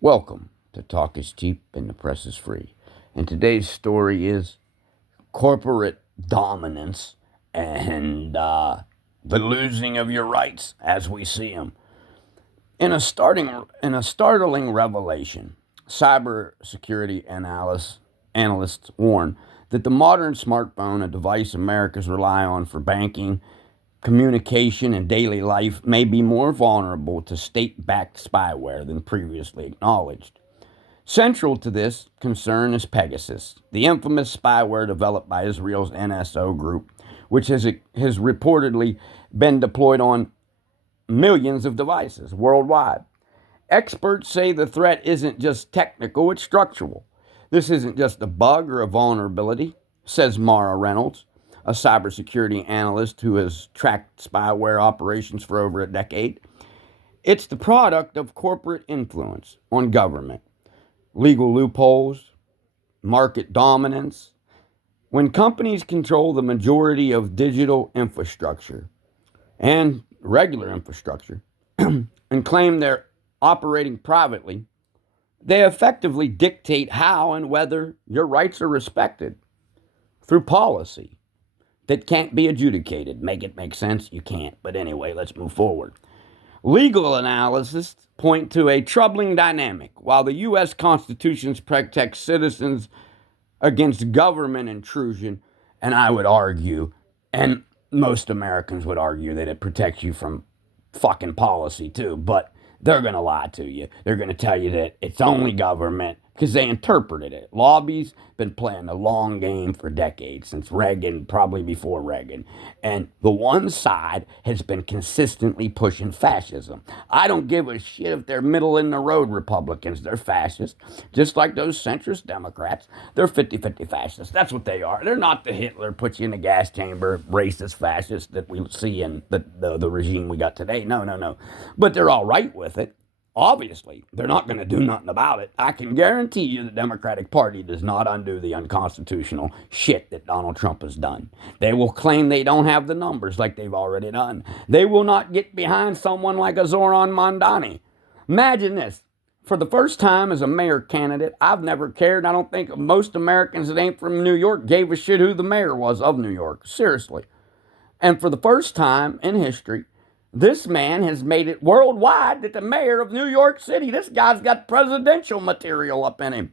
Welcome to Talk is Cheap and the Press is Free. And today's story is corporate dominance and the losing of your rights as we see them. In a startling revelation, cybersecurity analysts warn that the modern smartphone, a device Americans rely on for banking, communication, and daily life, may be more vulnerable to state backed spyware than previously acknowledged. Central to this concern is Pegasus, the infamous spyware developed by Israel's NSO group, which has reportedly been deployed on millions of devices worldwide. Experts say the threat isn't just technical, it's structural. This isn't just a bug or a vulnerability, says Mara Reynolds, a cybersecurity analyst who has tracked spyware operations for over a decade. It's the product of corporate influence on government, legal loopholes, market dominance. When companies control the majority of digital infrastructure and regular infrastructure and claim they're operating privately, they effectively dictate how and whether your rights are respected through policy that can't be adjudicated. Make it make sense? You can't. But anyway, let's move forward. Legal analysts point to a troubling dynamic. While the U.S. Constitution protects citizens against government intrusion, and I would argue, and most Americans would argue, that it protects you from fucking policy too, but they're going to lie to you. They're going to tell you that it's only government because they interpreted it. Lobbies been playing the long game for decades, since Reagan, probably before Reagan. And the one side has been consistently pushing fascism. I don't give a shit if they're middle in the road Republicans. They're fascists. Just like those centrist Democrats. They're 50-50 fascists. That's what they are. They're not the Hitler, put you in a gas chamber, racist fascists that we see in the regime we got today. No, no, no. But they're all right with it. Obviously, they're not going to do nothing about it. I can guarantee you the Democratic Party does not undo the unconstitutional shit that Donald Trump has done. They will claim they don't have the numbers like they've already done. They will not get behind someone like a Zoran Mondani. Imagine this. For the first time as a mayor candidate, I've never cared. I don't think most Americans that ain't from New York gave a shit who the mayor was of New York. Seriously. And for the first time in history, this man has made it worldwide that the mayor of New York City, this guy's got presidential material up in him.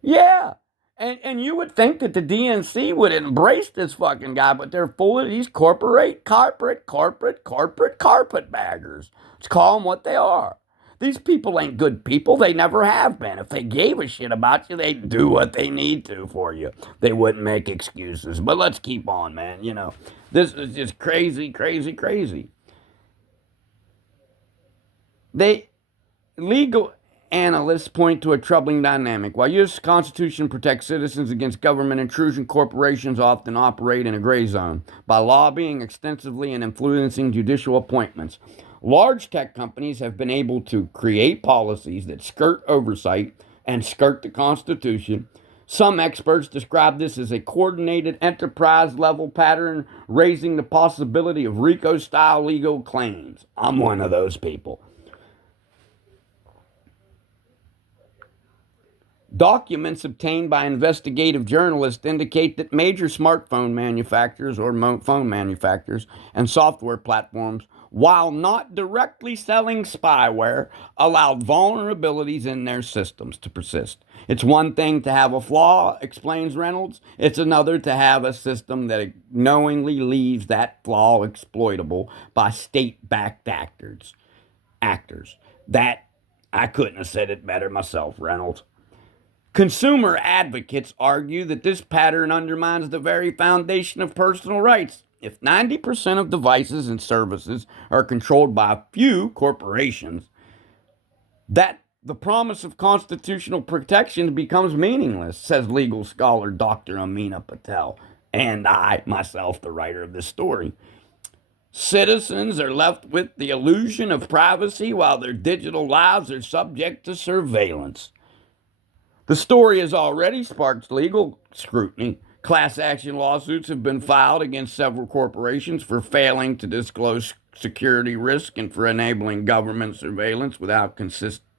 Yeah. And you would think that the DNC would embrace this fucking guy, but they're full of these carpetbaggers. Let's call them what they are. These people ain't good people. They never have been. If they gave a shit about you, they'd do what they need to for you. They wouldn't make excuses. But let's keep on, man. This is just crazy, crazy, crazy. They legal analysts point to a troubling dynamic. While U.S. Constitution protects citizens against government intrusion, corporations often operate in a gray zone by lobbying extensively and influencing judicial appointments. Large tech companies have been able to create policies that skirt oversight and skirt the Constitution. Some experts describe this as a coordinated enterprise level pattern, raising the possibility of RICO style legal claims. I'm one of those people. Documents obtained by investigative journalists indicate that major smartphone manufacturers or phone manufacturers and software platforms, while not directly selling spyware, allowed vulnerabilities in their systems to persist. It's one thing to have a flaw, explains Reynolds. It's another to have a system that knowingly leaves that flaw exploitable by state-backed actors. That I couldn't have said it better myself, Reynolds. Consumer advocates argue that this pattern undermines the very foundation of personal rights. If 90% of devices and services are controlled by a few corporations, that the promise of constitutional protection becomes meaningless, says legal scholar Dr. Amina Patel, and I, myself, the writer of this story. Citizens are left with the illusion of privacy while their digital lives are subject to surveillance. The story has already sparked legal scrutiny. Class action lawsuits have been filed against several corporations for failing to disclose security risk and for enabling government surveillance without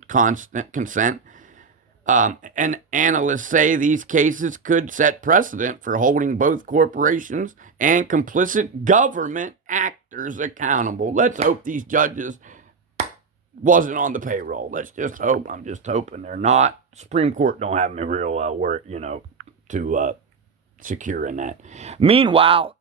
consent. And analysts say these cases could set precedent for holding both corporations and complicit government actors accountable. Let's hope these judges wasn't on the payroll. Let's just hope. I'm just hoping they're not. Supreme Court don't have me real work, to secure in that. Meanwhile,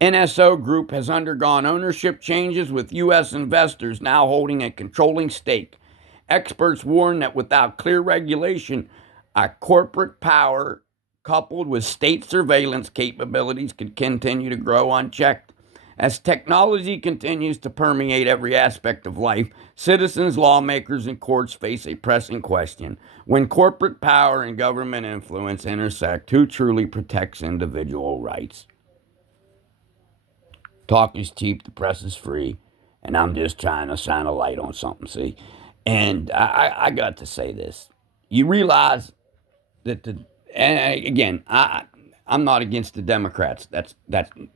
NSO Group has undergone ownership changes with U.S. investors now holding a controlling stake. Experts warn that without clear regulation, a corporate power coupled with state surveillance capabilities could continue to grow unchecked. As technology continues to permeate every aspect of life, citizens, lawmakers, and courts face a pressing question. When corporate power and government influence intersect, who truly protects individual rights? Talk is cheap, the press is free, and I'm just trying to shine a light on something, see? And I got to say this. You realize that and again, I'm not against the Democrats. That's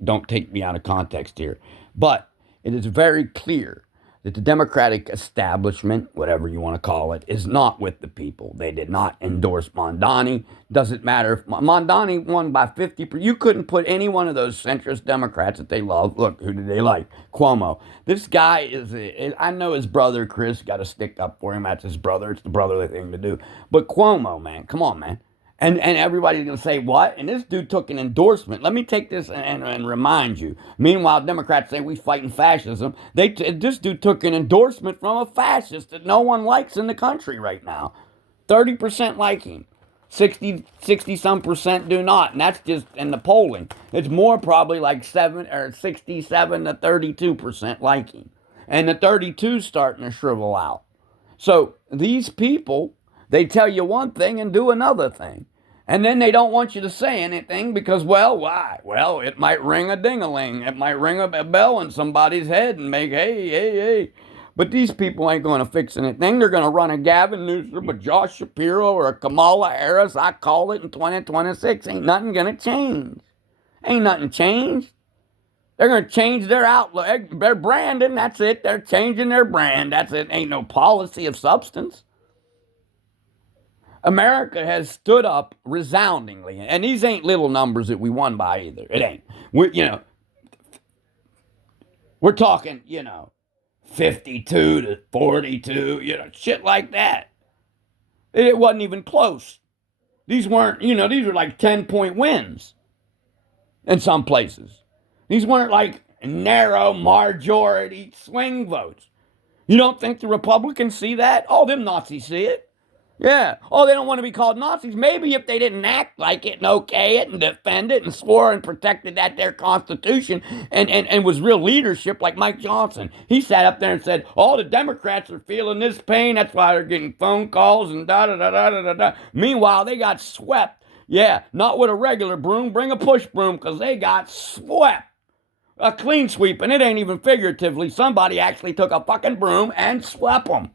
don't take me out of context here. But it is very clear that the Democratic establishment, whatever you want to call it, is not with the people. They did not endorse Mondani. Doesn't matter if Mondani won by 50%. You couldn't put any one of those centrist Democrats that they love. Look, who did they like? Cuomo. This guy I know his brother, Chris, got to stick up for him. That's his brother. It's the brotherly thing to do. But Cuomo, man, come on, man. And everybody's going to say, what? And this dude took an endorsement. Let me take this and remind you. Meanwhile, Democrats say we fighting fascism. This dude took an endorsement from a fascist that no one likes in the country right now. 30% like him. 60-some percent do not. And that's just in the polling. It's more probably like 67 to 32% like him. And the 32's starting to shrivel out. So these people, they tell you one thing and do another thing. And then they don't want you to say anything because, well, why? Well, it might ring a ding-a-ling. It might ring a bell in somebody's head and make, hey. But these people ain't going to fix anything. They're going to run a Gavin Newsom, a Josh Shapiro, or a Kamala Harris. I call it in 2026. Ain't nothing going to change. Ain't nothing changed. They're going to change their outlook. Their branding, that's it. They're changing their brand. That's it. Ain't no policy of substance. America has stood up resoundingly, and these ain't little numbers that we won by either. It ain't. We're talking, 52 to 42, shit like that. It wasn't even close. These weren't, these were like 10-point wins in some places. These weren't like narrow majority swing votes. You don't think the Republicans see that? Oh, them Nazis see it. Yeah. Oh, they don't want to be called Nazis. Maybe if they didn't act like it and okay it and defend it and swore and protected that their Constitution and was real leadership like Mike Johnson. He sat up there and said, oh, the Democrats are feeling this pain. That's why they're getting phone calls and da-da-da-da-da-da. Meanwhile, they got swept. Yeah, not with a regular broom. Bring a push broom because they got swept. A clean sweep, and it ain't even figuratively. Somebody actually took a fucking broom and swept them.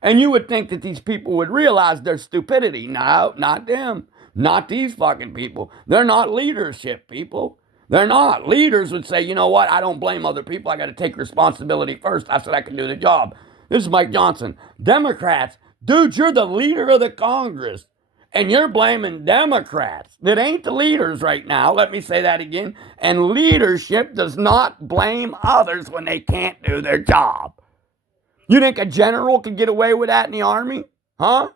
And you would think that these people would realize their stupidity. No, not them. Not these fucking people. They're not leadership people. They're not. Leaders would say, you know what? I don't blame other people. I got to take responsibility first. I said I can do the job. This is Mike Johnson. Democrats, dude, you're the leader of the Congress. And you're blaming Democrats that ain't the leaders right now. Let me say that again. And leadership does not blame others when they can't do their job. You think a general could get away with that in the Army? Huh?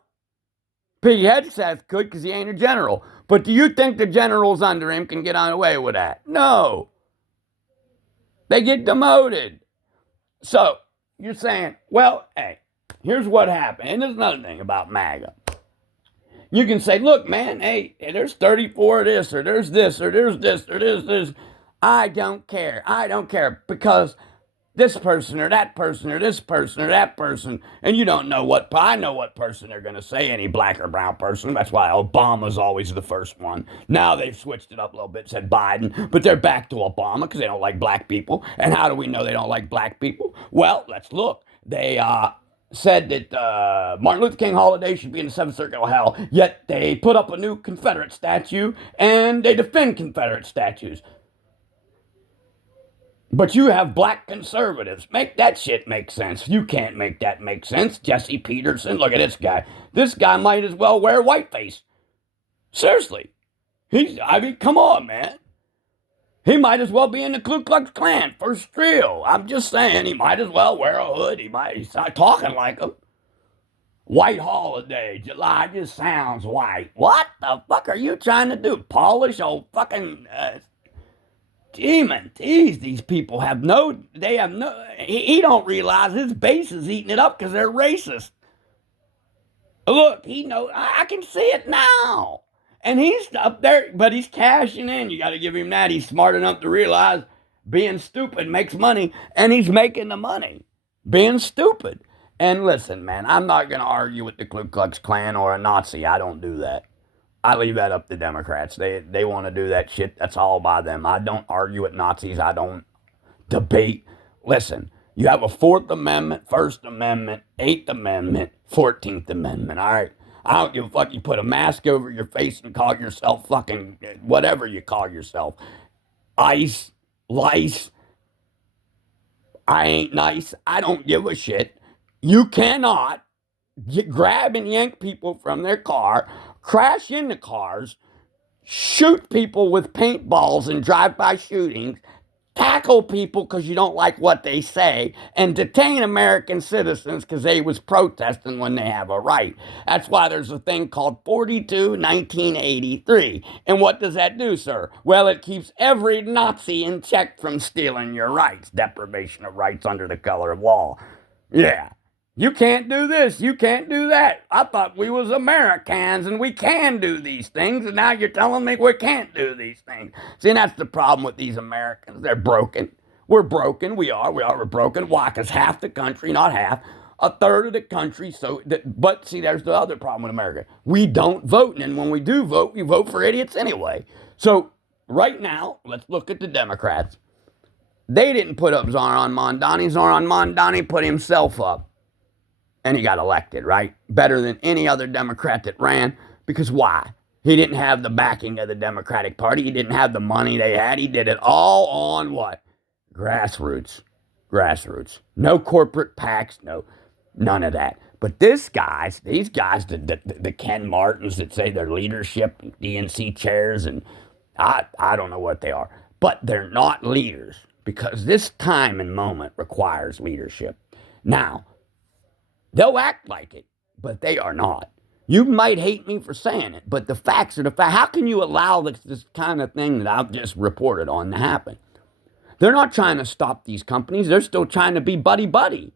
Pete Hegseth could because he ain't a general. But do you think the generals under him can get away with that? No. They get demoted. So you're saying, well, hey, here's what happened. And there's another thing about MAGA. You can say, look, man, hey, there's 34 of this, or there's this, or there's this, or there's this. I don't care. I don't care because this person or that person or this person or that person, and you don't know what, I know what person they're going to say, any black or brown person. That's why Obama's always the first one. Now they've switched it up a little bit, said Biden, but they're back to Obama because they don't like black people. And how do we know they don't like black people? Well, let's look. said that Martin Luther King holiday should be in the Seventh Circuit of Hell, yet they put up a new Confederate statue and they defend Confederate statues. But you have black conservatives. Make that shit make sense. You can't make that make sense. Jesse Peterson, look at this guy. This guy might as well wear whiteface. Seriously. Come on, man. He might as well be in the Ku Klux Klan, first real. I'm just saying, he might as well wear a hood. He's not talking like him. White holiday, July just sounds white. What the fuck are you trying to do? Polish old fucking demon. These people have no, he don't realize his base is eating it up because they're racist. Look, he knows, I can see it now. And he's up there, but he's cashing in. You got to give him that. He's smart enough to realize being stupid makes money, and he's making the money being stupid. And listen, man, I'm not going to argue with the Ku Klux Klan or a Nazi. I don't do that. I leave that up to Democrats. They want to do that shit. That's all by them. I don't argue with Nazis. I don't debate. Listen, you have a Fourth Amendment, First Amendment, Eighth Amendment, 14th Amendment, all right? I don't give a fuck. You put a mask over your face and call yourself fucking whatever you call yourself. Ice, lice, I ain't nice. I don't give a shit. You cannot grab and yank people from their car, crash into cars, shoot people with paintballs and drive-by shootings, tackle people because you don't like what they say, and detain American citizens because they was protesting when they have a right. That's why there's a thing called 42-1983. And what does that do, sir? Well, it keeps every Nazi in check from stealing your rights. Deprivation of rights under the color of law. Yeah. You can't do this. You can't do that. I thought we was Americans and we can do these things, and now you're telling me we can't do these things. See, that's the problem with these Americans. They're broken. We're broken. We're broken. Why? Because half the country, not half, a third of the country. But see, there's the other problem with America. We don't vote, and when we do vote, we vote for idiots anyway. So right now, let's look at the Democrats. They didn't put up Zoran Mondani. Zoran Mondani put himself up. And he got elected, right? Better than any other Democrat that ran. Because why? He didn't have the backing of the Democratic Party. He didn't have the money they had. He did it all on what? Grassroots. Grassroots. No corporate PACs. No, none of that. But these guys, the Ken Martins that say they're leadership, DNC chairs, and I don't know what they are. But they're not leaders. Because this time and moment requires leadership. Now, they'll act like it, but they are not. You might hate me for saying it, but the facts are the fact. How can you allow this kind of thing that I've just reported on to happen? They're not trying to stop these companies. They're still trying to be buddy-buddy.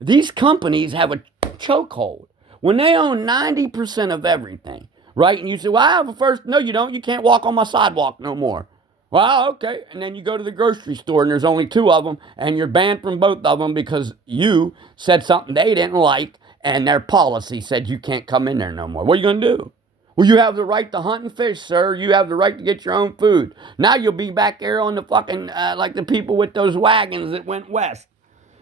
These companies have a chokehold. When they own 90% of everything, right? And you say, well, I have a first. No, you don't. You can't walk on my sidewalk no more. Well, okay. And then you go to the grocery store and there's only two of them and you're banned from both of them because you said something they didn't like and their policy said you can't come in there no more. What are you going to do? Well, you have the right to hunt and fish, sir. You have the right to get your own food. Now you'll be back there on the fucking, like the people with those wagons that went west.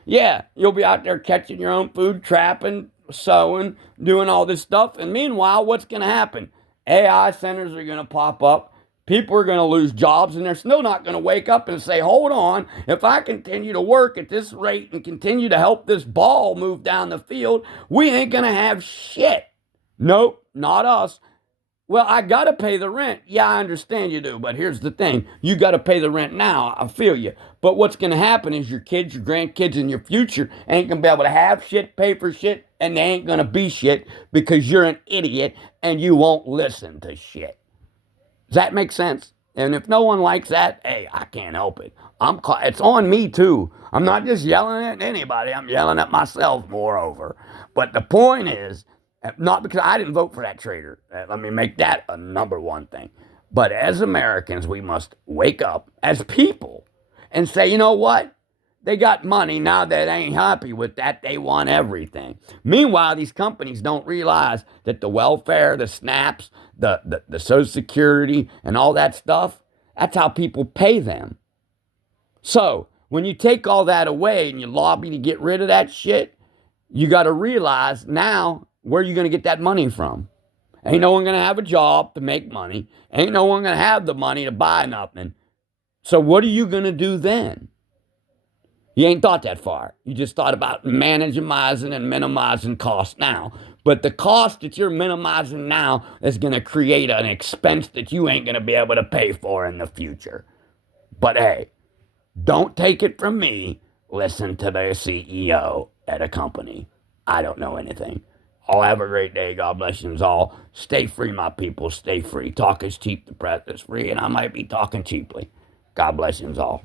Yeah, you'll be out there catching your own food, trapping, sowing, doing all this stuff. And meanwhile, what's going to happen? AI centers are going to pop up. People are going to lose jobs, and they're still not going to wake up and say, hold on, if I continue to work at this rate and continue to help this ball move down the field, we ain't going to have shit. Nope, not us. Well, I got to pay the rent. Yeah, I understand you do, but here's the thing. You got to pay the rent now. I feel you. But what's going to happen is your kids, your grandkids, and your future ain't going to be able to have shit, pay for shit, and they ain't going to be shit because you're an idiot and you won't listen to shit. Does that make sense? And if no one likes that, hey, I can't help it. It's on me too. I'm not just yelling at anybody. I'm yelling at myself, moreover. But the point is, not because I didn't vote for that traitor. Let me make that a number one thing. But as Americans, we must wake up as people and say, you know what? They got money. Now they ain't happy with that. They want everything. Meanwhile, these companies don't realize that the welfare, the SNAPs, the Social Security, and all that stuff, that's how people pay them. So when you take all that away and you lobby to get rid of that shit, you got to realize now where you're going to get that money from. Ain't no one going to have a job to make money. Ain't no one going to have the money to buy nothing. So what are you going to do then? You ain't thought that far. You just thought about minimizing and minimizing costs now. But the cost that you're minimizing now is going to create an expense that you ain't going to be able to pay for in the future. But hey, don't take it from me. Listen to the CEO at a company. I don't know anything. I'll have a great day. God bless you all. Stay free, my people. Stay free. Talk is cheap. The press is free. And I might be talking cheaply. God bless you all.